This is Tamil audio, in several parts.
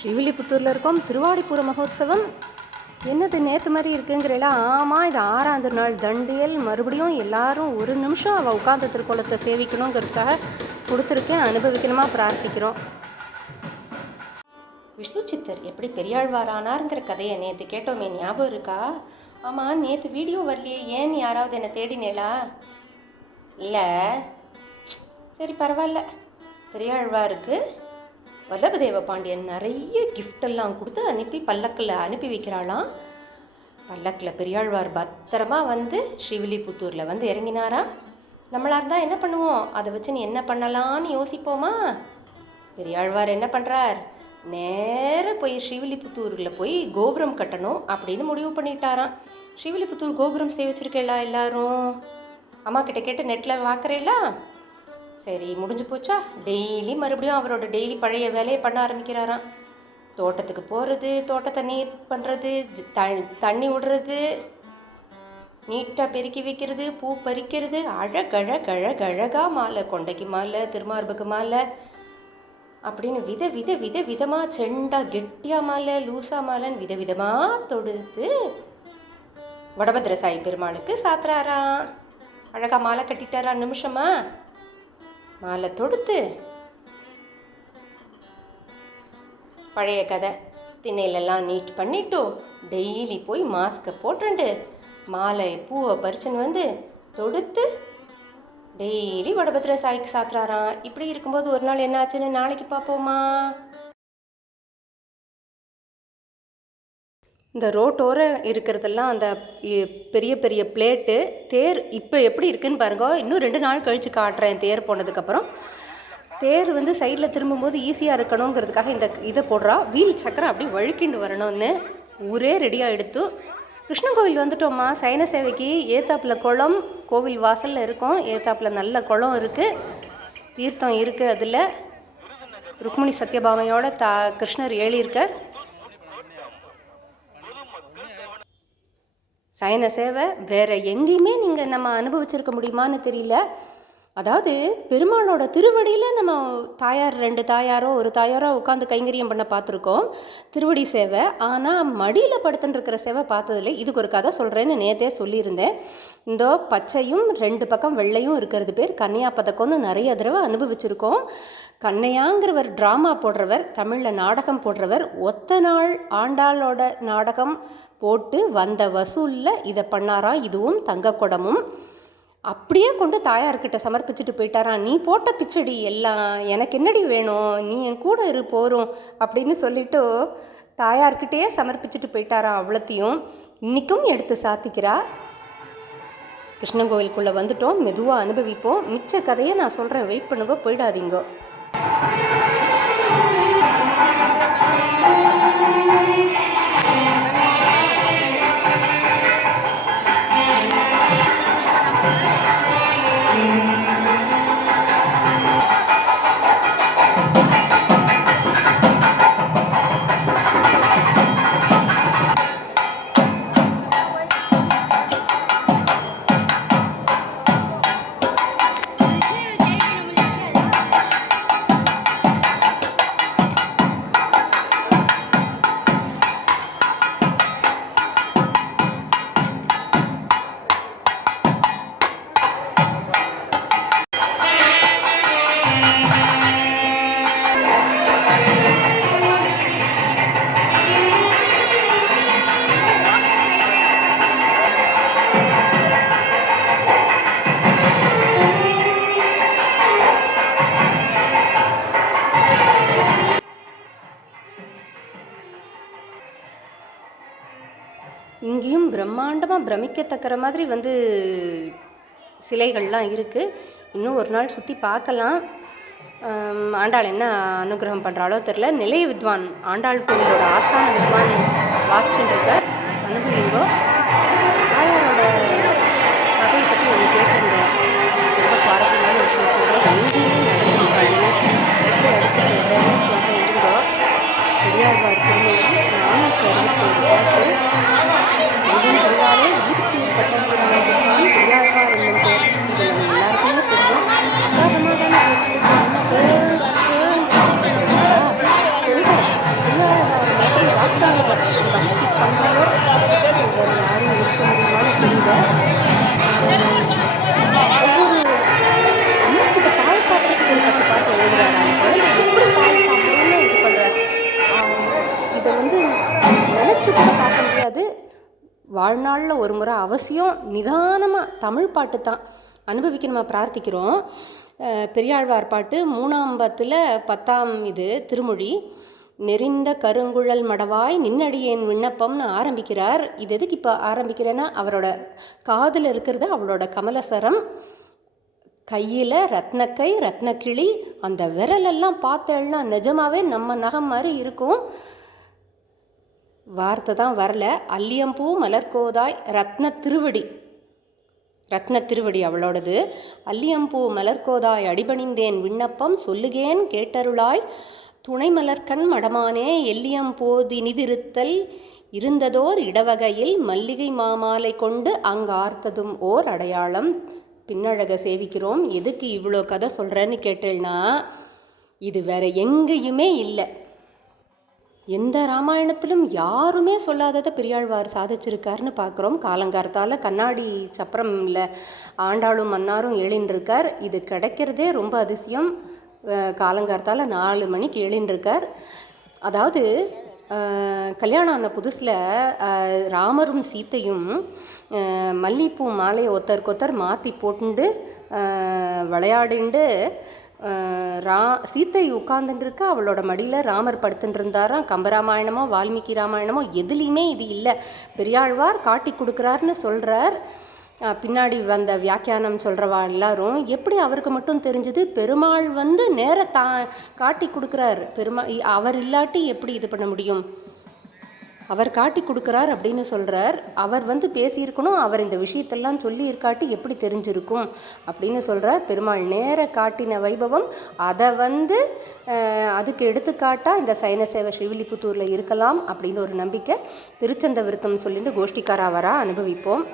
ஸ்ரீவில்லிபுத்தூரில் இருக்கோம். திருவாடிப்புற மகோத்சவம் என்னது நேற்று மாதிரி இருக்குங்கிறலாம். ஆமாம், இது 6ஆவது நாள் தண்டியல். மறுபடியும் எல்லாரும் ஒரு நிமிஷம் அவள் உட்கார்ந்த திருக்கோலத்தை சேவிக்கணுங்கிறதுக்காக கொடுத்துருக்கேன். அனுபவிக்கணுமா பிரார்த்திக்கிறோம். விஷ்ணு சித்தர் எப்படி பெரியாழ்வாரானாருங்கிற கதையை நேற்று கேட்டோமே, ஞாபகம் இருக்கா? ஆமாம், நேற்று வீடியோ வரலையே, ஏன் யாராவது என்னை தேடினேளா? இல்லை, சரி பரவாயில்ல. பெரியாழ்வாருக்கு வல்லபதேவ பாண்டியன் நிறைய கிஃப்டெல்லாம் கொடுத்து அனுப்பி பல்லக்கில் அனுப்பி வைக்கிறாளாம். பல்லக்கில் பெரியாழ்வார் பத்திரமா வந்து ஸ்ரீவில்லிபுத்தூரில் வந்து இறங்கினாரா. நம்மளாக இருந்தால் என்ன பண்ணுவோம்? அதை வச்சு நீ என்ன பண்ணலான்னு யோசிப்போமா? பெரியாழ்வார் என்ன பண்ணுறார்? நேராக போய் ஸ்ரீவில்லிபுத்தூரில் போய் கோபுரம் கட்டணும் அப்படின்னு முடிவு பண்ணிட்டாராம். ஸ்ரீவில்லிபுத்தூர் கோபுரம் சேவிச்சிருக்கேளா எல்லாரும்? அம்மா கிட்ட கேட்டு நெட்டில் பார்க்குறேங்களா? சரி, முடிஞ்சு போச்சா? டெய்லி மறுபடியும் அவரோட டெய்லி பழைய வேலையை பண்ண ஆரம்பிக்கிறாராம். தோட்டத்துக்கு போகிறது, தோட்டத்தை நீர் பண்ணுறது, தண்ணி விடுறது, நீட்டாக பெருக்கி வைக்கிறது, பூ பறிக்கிறது, அழகழகழகழகா மாலை, கொண்டைக்கு மாலை, திருமார்புக்கு மாலை அப்படின்னு விதமாக செண்டா கெட்டியா மாலை, லூசா மாலைன்னு விதவிதமாக தொடுத்து வடபத்ரசாயி பெருமாளுக்கு சாத்துறாராம். அழகா மாலை கட்டிட்டாரா நிமிஷமா. மாலை தொடுத்து பழைய கதை திண்ணையிலெல்லாம் நீட் பண்ணிட்டு டெய்லி போய் மாஸ்கை போட்டுண்டு மாலை பூவை பறிச்சுன்னு வந்து தொடுத்து டெய்லி வடபத்ர சாய்க்கு சாத்துறாராம். இப்படி இருக்கும்போது ஒரு நாள் என்ன ஆச்சுன்னு நாளைக்கு பார்ப்போமா? இந்த ரோட்டோர இருக்கிறதெல்லாம் அந்த பெரிய பெரிய பிளேட்டு தேர் இப்போ எப்படி இருக்குதுன்னு பாருங்க. இன்னும் 2 நாள் கழித்து காட்டுறேன். தேர் போனதுக்கப்புறம் தேர் வந்து சைடில் திரும்பும்போது ஈஸியாக இருக்கணுங்கிறதுக்காக இந்த இதை போடுறா. வீல் சக்கரம் அப்படி வழுக்கிண்டு வரணும்னு ஊரே ரெடியாக எடுத்து கிருஷ்ணன் கோவில் வந்துட்டோம்மா. சைன சேவைக்கு ஏத்தாப்பில் குளம், கோவில் வாசலில் இருக்கும். ஏத்தாப்பில் நல்ல குளம் இருக்குது, தீர்த்தம் இருக்குது. அதில் ருக்மிணி சத்யபாமையோட கிருஷ்ணர் ஏழியிருக்கார். சயன சேவை வேறு எங்கேயுமே நம்ம அனுபவிச்சிருக்க முடியுமான்னு தெரியல. அதாவது பெருமாளோட திருவடியில் நம்ம தாயார் 2 தாயாரோ 1 தாயாரோ உட்காந்து கைங்கரியம் பண்ண பார்த்துருக்கோம் திருவடி சேவை. ஆனால் மடியில் படுத்துன்னு இருக்கிற சேவை பார்த்ததில்லை. இதுக்கு ஒரு கதை சொல்கிறேன்னு நேற்றே சொல்லியிருந்தேன். இந்த பச்சையும் 2 பக்கம் வெள்ளையும் இருக்கிறது பேர் கன்னியா பதக்கம்னு நிறைய தடவை அனுபவிச்சிருக்கோம். கண்ணையாங்கிறவர் ட்ராமா போடுறவர், தமிழில் நாடகம் போடுறவர். ஒத்த நாள் ஆண்டாளோட நாடகம் போட்டு வந்த வசூலில் இதை பண்ணாராம். இதுவும் தங்கக்குடமும் அப்படியே கொண்டு தாயார்கிட்ட சமர்ப்பிச்சுட்டு போயிட்டாராம். நீ போட்ட பிச்சடி எல்லாம் எனக்கு என்னடி வேணும், நீ என் கூட இரு போகிறோம் அப்படின்னு சொல்லிட்டு தாயார்கிட்டயே சமர்ப்பிச்சுட்டு போயிட்டாராம். அவ்வளோத்தையும் இன்றைக்கும் எடுத்து சாத்திக்கிறா. கிருஷ்ணன் கோவிலுக்குள்ளே வந்துட்டோம், மெதுவாக அனுபவிப்போம். மிச்ச கதையை நான் சொல்கிறேன், வெயிட் பண்ணுங்க, போயிடாதீங்க. இங்கேயும் பிரம்மாண்டமாக பிரமிக்கத்தக்கிற மாதிரி சிலைகள்லாம் இருக்குது. இன்னும் ஒரு நாள் சுற்றி பார்க்கலாம். ஆண்டாள் என்ன அனுகிரகம் பண்ணுறாளோ தெரில. நிலைய வித்வான் ஆண்டாள் கோவிலோட ஆஸ்தான வித்வான் வாசிச்சுருக்கார். அனுபவிங்கோ. தாயாரோட கதையை பற்றி ஒன்று கேட்டிருந்தேன். ரொம்ப சுவாரஸ்யமான விஷயம் சொல்கிறேன். எங்கேயுமே நடந்திருக்காங்க. எப்படி அடித்து சொல்கிறேன்னு சொல்கிறேன். இருந்தோ பெரியாழ்வார் திருமணம் 461 பாட்டு. திருவாரே ஈர்ப்பு பட்டபுரான் பெரியாழ்வார் என்னும் பேர். இது நம்ம எல்லாருக்குமே தெரியும். சாதாரணமாக தானே பேசிட்டு சொல்கிறேன். பெரியாழ்வார் பாட்டு எழுதுறாரு. அந்த குழந்தை எப்படி பால் சாப்பிடும்னு இது பண்ணுறார். இதை நினச்சி கூட பார்க்க முடியாது. வாழ்நாளில் ஒரு முறை அவசியம் நிதானமாக தமிழ் பாட்டு தான் அனுபவிக்க நம்ம பிரார்த்திக்கிறோம். பெரியாழ்வார் பாட்டு 3ஆம் பத்தில் 10ஆம் இது திருமொழி. நெறிந்த கருங்குழல் மடவாய் நின்னடியேன் விண்ணப்பம்னு ஆரம்பிக்கிறார். இது எதுக்கு இப்போ ஆரம்பிக்கிறேன்னா, அவரோட காதில் இருக்கிறது அவளோட கமலசரம், கையில் ரத்னக்கை ரத்னக்கிளி, அந்த விரலெல்லாம் பார்த்தேன்னா நிஜமாவே நம்ம நகம் மாதிரி இருக்கும். வார்த்தை தான் வரல. அல்லியம்பூ மலர்கோதாய் ரத்ன திருவடி அவளோடது. அல்லியம்பூ மலர்கோதாய் அடிபணிந்தேன் விண்ணப்பம் சொல்லுகேன் கேட்டருளாய் துணை மலர்கண் மடமானே எல்லியம் போதினிதிருத்தல் இருந்ததோர் இடவகையில் மல்லிகை மாமாலை கொண்டு அங்கார்த்ததும் ஓர் அடையாளம். பின்னழக சேவிக்கிறோம். எதுக்கு இவ்வளோ கதை சொல்கிறேன்னு கேட்டேன்னா, இது வேற எங்கேயுமே இல்லை. எந்த ராமாயணத்திலும் யாருமே சொல்லாததை பெரியாழ்வார் சாதிச்சிருக்காருன்னு பார்க்குறோம். காலங்காலத்தால் கண்ணாடி சப்பரமில் ஆண்டாளும் மன்னாரும் எழுந்திருக்கார். இது கிடைக்கிறதே ரொம்ப அதிசயம். காலங்காலத்தால் 4 மணிக்கு எழுந்திருக்கார். அதாவது கல்யாணம் ஆன புதுசில் ராமரும் சீத்தையும் மல்லிகைப்பூ மாலையை ஒருத்தருக்கொத்தர் மாற்றி போட்டுண்டு விளையாடிண்டு சீத்தை உட்கார்ந்துட்டுருக்க அவளோட மடியில் ராமர் படுத்துட்டு இருந்தாராம். கம்பராமாயணமோ வால்மீகி ராமாயணமோ எதுலேயுமே இது இல்லை. பெரியாழ்வார் காட்டி கொடுக்குறாருன்னு சொல்கிறார். பின்னாடி வந்த வியாக்கியானம் சொல்கிறவா எல்லாரும் எப்படி அவருக்கு மட்டும் தெரிஞ்சது? பெருமாள் நேர காட்டி கொடுக்குறார். அவர் இல்லாட்டி எப்படி இது பண்ண முடியும்? அவர் காட்டி கொடுக்குறார் அப்படின்னு சொல்கிறார். அவர் பேசியிருக்கணும். அவர் இந்த விஷயத்தெல்லாம் சொல்லி இருக்காட்டி எப்படி தெரிஞ்சிருக்கும் அப்படின்னு சொல்கிறார். பெருமாள் நேர காட்டின வைபவம் அதை அதுக்கு எடுத்துக்காட்டாக இந்த சைனசேவ ஸ்ரீவில்லிபுத்தூரில் இருக்கலாம் அப்படின்னு ஒரு நம்பிக்கை. திருச்சந்த விருத்தம் சொல்லிட்டு கோஷ்டிக்காராவரா அனுபவிப்போம்.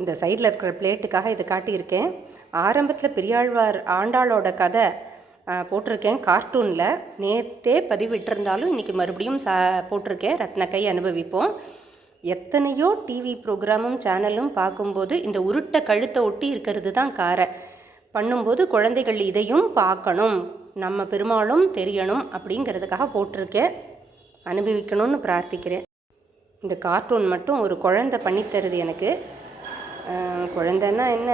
இந்த சைடில் இருக்கிற பிளேட்டுக்காக இதை காட்டியிருக்கேன். ஆரம்பத்தில் பெரியாழ்வார் ஆண்டாளோட கதை போட்டிருக்கேன் கார்ட்டூனில். நேற்றே பதிவிட்டிருந்தாலும் இன்றைக்கி மறுபடியும் போட்டிருக்கேன். ரத்னக்கை அனுபவிப்போம். எத்தனையோ டிவி ப்ரோக்ராமும் சேனலும் பார்க்கும்போது இந்த உருட்டை கழுத்தை ஒட்டி இருக்கிறது தான் காரை பண்ணும்போது குழந்தைகள் இதையும் பார்க்கணும், நம்ம பெருமாளும் தெரியணும் அப்படிங்கிறதுக்காக போட்டிருக்கேன். அனுபவிக்கணும்னு பிரார்த்திக்கிறேன். இந்த கார்ட்டூன் மட்டும் ஒரு குழந்தை பண்ணித்தருது எனக்கு. குழந்தைன்னா என்ன,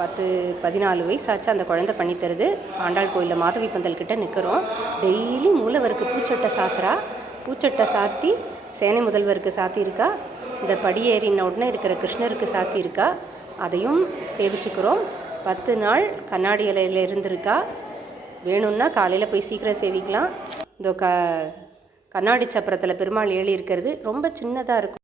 14 வயசாச்சு அந்த குழந்தை பண்ணித்தருது. ஆண்டாள் கோயிலில் மாதவி பந்தல் கிட்ட நிற்கிறோம். டெய்லி மூலவருக்கு பூச்சட்டை சாத்துறா. பூச்சட்டை சாத்தி சேனை முதல்வருக்கு சாத்தியிருக்கா. இந்த படியேறின உடனே இருக்கிற கிருஷ்ணருக்கு சாத்தியிருக்கா. அதையும் சேவிச்சுக்கிறோம். 10 நாள் கண்ணாடி இலையில் இருந்திருக்கா. வேணும்னா காலையில் போய் சீக்கிரம் சேவிக்கலாம். இந்த கண்ணாடி சப்பரத்தில் பெருமாள் ஏழி இருக்கிறது ரொம்ப சின்னதாக இருக்கும்.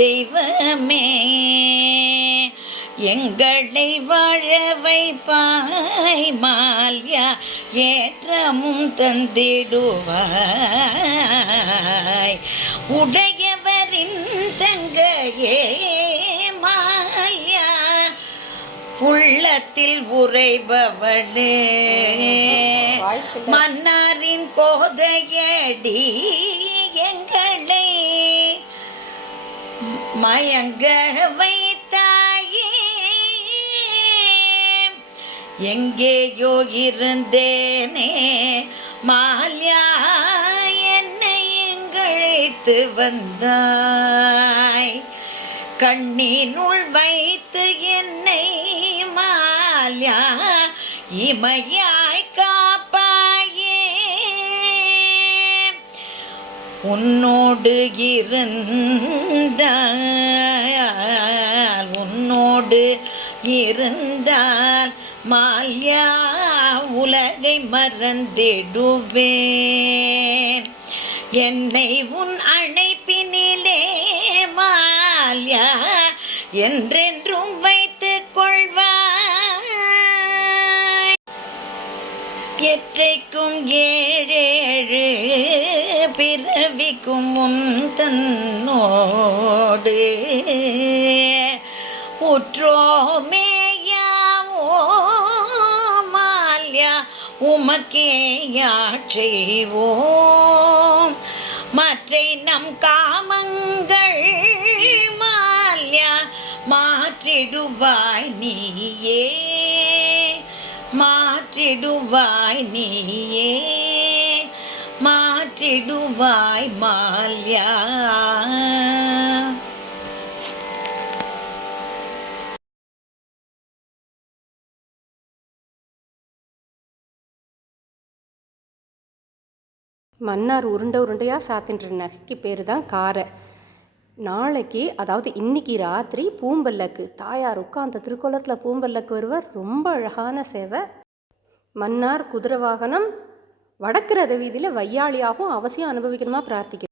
தெய்வமே எங்களை வாழ வைப்பாய் மால்யா ஏற்றமும் தந்திடுவாய் உடையவரின் தங்கையே மால்யா உள்ளத்தில் உறைபவளே மன்னாரின் கோதையடி எங்களை மயங்க வைத்தாயே எங்கேயோ இருந்தேனே மால்யா என்னை இங்கழைத்து வந்தாய் கண்ணினுள் வைத்து என்னை மால்யா இமையாய் காப்பாயே உன்னோடு இருந்தால் மால்யா உலகை மறந்திடுவேன் என்னை உன் அழைப்பினிலே மால்யா என்றென்றும் வைத்துக் கொள்வாய் எற்றைக்கும் ஏழேழு பிறவிக்கும் உன் தன்னோடு உற்றோமேயாவோ மால்யா உமக்கே யாட்செய்வோம் மற்றை நம் காமங்கள் மால்யா மாற்றிடுவாய் நீயே மாற்றிடுவாய் நீயே மாற்றிடுவாய் மால்யா. மன்னார் உருண்டையாக சாத்தின்ற நகைக்கு பேர் தான் காரை. நாளைக்கு அதாவது இன்னைக்கு ராத்திரி பூம்பல்லக்கு தாயார் உட்கார்ந்த திருக்கோலத்தில் பூம்பல்லக்கு வருவார். ரொம்ப அழகான சேவை. மன்னார் குதிரை வாகனம் வடக்கு ரத வீதியில் வையாளியாகவும் அவசியம் அனுபவிக்கணுமா பிரார்த்திக்கிறேன்.